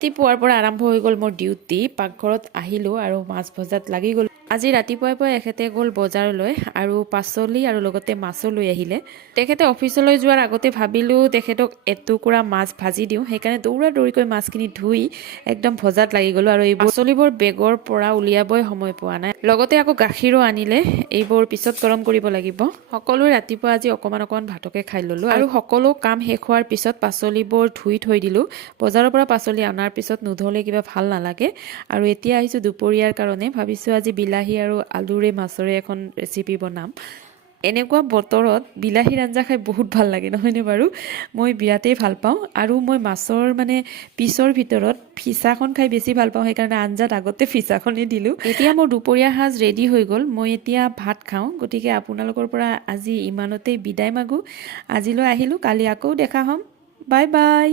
ৰাতিপুৱাৰ পৰা আৰম্ভ হৈ গ'ল মোৰ ডিউটি। পাকঘৰত আহিলোঁ আৰু মাছ ভজাত লাগি গ'লোঁ। আজি ৰাতিপুৱাই পুৱাই এখেতে গ'ল বজাৰলৈ আৰু পাচলি আৰু লগতে মাছো লৈ আহিলে। তেখেতে অফিচলৈ যোৱাৰ আগতে ভাবিলোঁ তেখেতক এটুকুৰা মাছ ভাজি দিওঁ, সেইকাৰণে দৌৰা দৌৰিকৈ মাছখিনি ধুই একদম ভজাত লাগি গ'লোঁ আৰু এই পাচলিবোৰ বেগৰ পৰা উলিয়াবই সময় পোৱা নাই। লগতে আকৌ গাখীৰো আনিলে, এইবোৰ পিছত গৰম কৰিব লাগিব। সকলোৱে ৰাতিপুৱা আজি অকণমান ভাতকে খাই ল'লোঁ আৰু সকলো কাম শেষ হোৱাৰ পিছত পাচলিবোৰ ধুই থৈ দিলোঁ। বজাৰৰ পৰা পাচলি অনাৰ পিছত নুধুলে কিবা ভাল নালাগে। আৰু এতিয়া আহিছোঁ দুপৰীয়াৰ কাৰণে, ভাবিছোঁ আজি বিলাহী আৰু আলুৰে মাছৰে এখন ৰেচিপি বনাম। এনেকুৱা বতৰত বিলাহীৰ আঞ্জা খাই বহুত ভাল লাগে, নহয়নে বাৰু? মই বিৰাটেই ভাল পাওঁ আৰু মই মাছৰ পিছৰ ভিতৰত ফিচাখন খাই বেছি ভাল পাওঁ, সেইকাৰণে আঞ্জাত আগতে ফিচাখনেই দিলোঁ। এতিয়া মোৰ দুপৰীয়া সাজ ৰেডি হৈ গ'ল, মই এতিয়া ভাত খাওঁ। গতিকে আপোনালোকৰ পৰা আজি ইমানতেই বিদায় মাগোঁ। আজিলৈ আহিলোঁ, কালি আকৌ দেখা হ'ম। Bye bye.